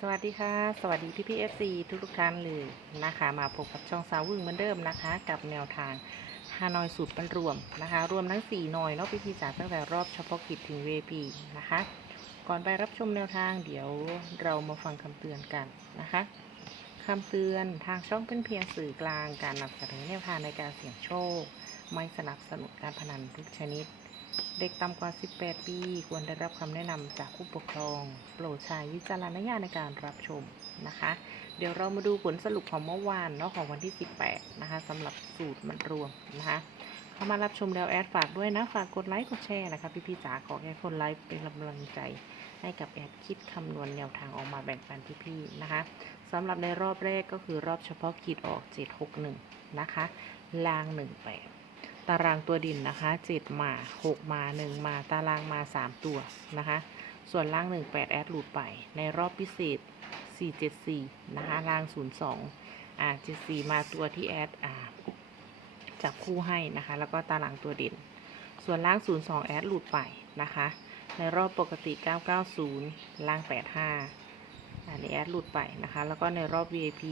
สวัสดีค่ะ สวัสดีพี่พีเอฟซีทุกทุกท่านเลยนะคะ มาพบกับช่องสาววึ่งเหมือนเดิมนะคะ กับแนวทางฮานอยสูตรบรรรวมนะคะ รวมทั้ง4หน่อยเนาะพี่พีจากตั้งแต่รอบเฉพาะกิจถึง VP นะคะ ก่อนไปรับชมแนวทางเดี๋ยวเรามาฟังคำเตือนกันนะคะคำเตือนทางช่องเป็นเพียงสื่อกลางการนำเสนอแนวทางในการเสี่ยงโชค ไม่สนับสนุนการพนันทุกชนิด เด็กต่ำกว่า 18 ปี ควรได้รับคำแนะนำจากผู้ปกครอง โปรดใช้วิจารณญาณในการรับชมนะคะ เดี๋ยวเรามาดูผลสรุปของเมื่อวานเนาะของวันที่ 18 นะคะสำหรับสูตรมันรวมนะคะเข้ามารับชมแล้วแอดฝากด้วยนะ ฝากกดไลค์กดแชร์นะคะพี่ๆจ๋าขอแค่คนไลค์เป็นกำลังใจ ให้กับแอดคิดคำนวณแนวทางออกมาแบ่งปันพี่ๆนะคะสำหรับในรอบแรกก็คือรอบเฉพาะกิจออก 761 นะคะลาง 18 ตารางตัวดินนะคะ 7 มา 6 มา 1 มา ตารางมา 3 ตัวนะคะ ส่วนล่าง 18 แอดหลุดไป ในรอบพิเศษ 474 นะคะล่าง 02 อ่า 74 มาตัวที่แอดอ่าจับคู่ให้นะคะ แล้วก็ตารางตัวด่นส่วนล่าง 02 แอดหลุดไปนะคะ ในรอบปกติ 990 ล่าง 85 อันนี้แอดหลุดไปนะคะ แล้วก็ในรอบ VIP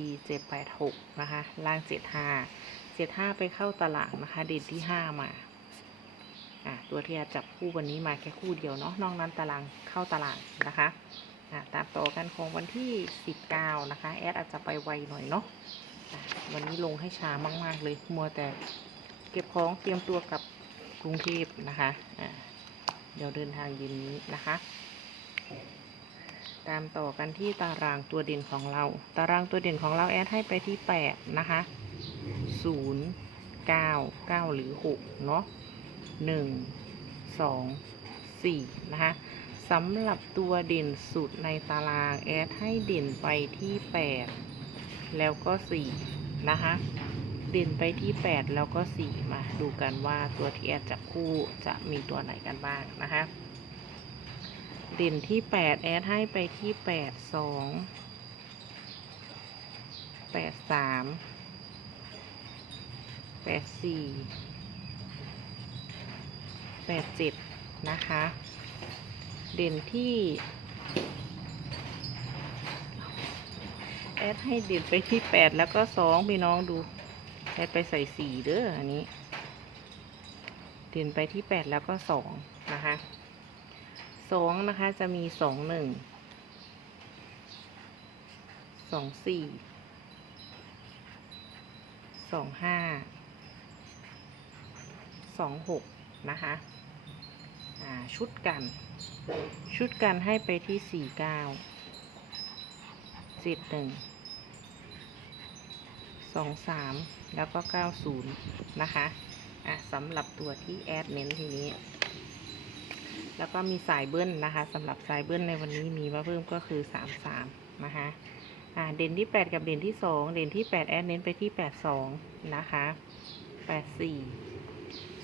786 นะคะ ล่าง 75 75ไปเข้าตารางนะคะ เด่นที่5มาอะตัวที่อดจับคู่วันนี้มาแค่คู่เดียวเนาะนอกนั้นตารางเข้าตารางนะคะอะตามต่อกันของวันที่19นะคะ แอดอาจจะไปไวหน่อยเนาะะวันนี้ลงให้ช้ามากๆเลยมัวแต่เก็บของเตรียมตัวกับกรุงเทพนะคะอะเดี๋ยวเดินทางเย็นนี้นะคะ ตามต่อกันที่ตารางตัวเด่นของเรา ตารางตัวเด่นของเราแอดให้ไปที่8นะคะ ศูนย์เก้าเก้าหรือหกเนาะหนึ่งสองสี่นะคะสำหรับตัวเด่นสุดในตาราง แอดให้เด่นไปที่แปดแล้วก็สี่นะคะเด่นไปที่แปดแล้วก็สี่มาดูกันว่าตัวที่แอดจับคู่จะมีตัวไหนกันบ้างนะคะเด่นที่แปดแอดให้ไปที่แปดสอง แปดสี่แปดเจ็ดนะคะ เด่นที่แอดให้เด่นไปที่แปดแล้วก็สองพี่น้องดูแอดไปใส่สี่เด้ออันนี้ เด่นไปที่แปดแล้วก็สองนะคะสองนะคะจะมีสองหนึ่งสองสี่สองห้า สองหกนะคะชุดกัน ชุดกันให้ไปที่สี่เก้าเจ็ดหนึ่งสองสามแล้วก็เก้าศูนย์นะคะอะสำหรับตัวที่แอดเน้นทีนี้ แล้วก็มีสายเบิ้ลนะคะสำหรับสายเบิ้ลในวันนี้มีมาเพิ่มก็คือสามสามนะคะอ่าเด่นที่แปดกับเด่นที่สองเด่นที่แปดแอดเน้นไปที่แปดสองนะคะแปด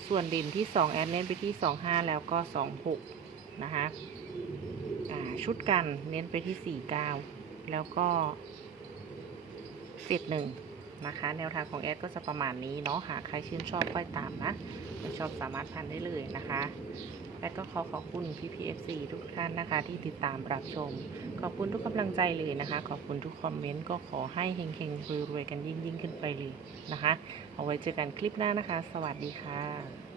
ส่วนเด่นที่สองแอดเน้นไปที่สองห้าแล้วก็สองหกนะคะชุดกันเน้นไปที่สี่เก้าแล้วก็เจ็ดหนึ่งนะคะ แนวทางของแอดก็จะประมาณนี้เนาะหากใครชื่นชอบค่อยตามนะไม่ชอบสามารถพันได้เลยนะคะ และก็ขอขอบคุณพีพีเอฟซีทุกท่านนะคะ ที่ติดตามรับชม ขอบคุณทุกกำลังใจเลยนะคะ ขอบคุณทุกคอมเมนต์ก็ขอให้เฮงๆรวยๆกันยิ่งๆ ขึ้นไปเลยนะคะ เอาไว้เจอกันคลิปหน้านะคะ สวัสดีค่ะ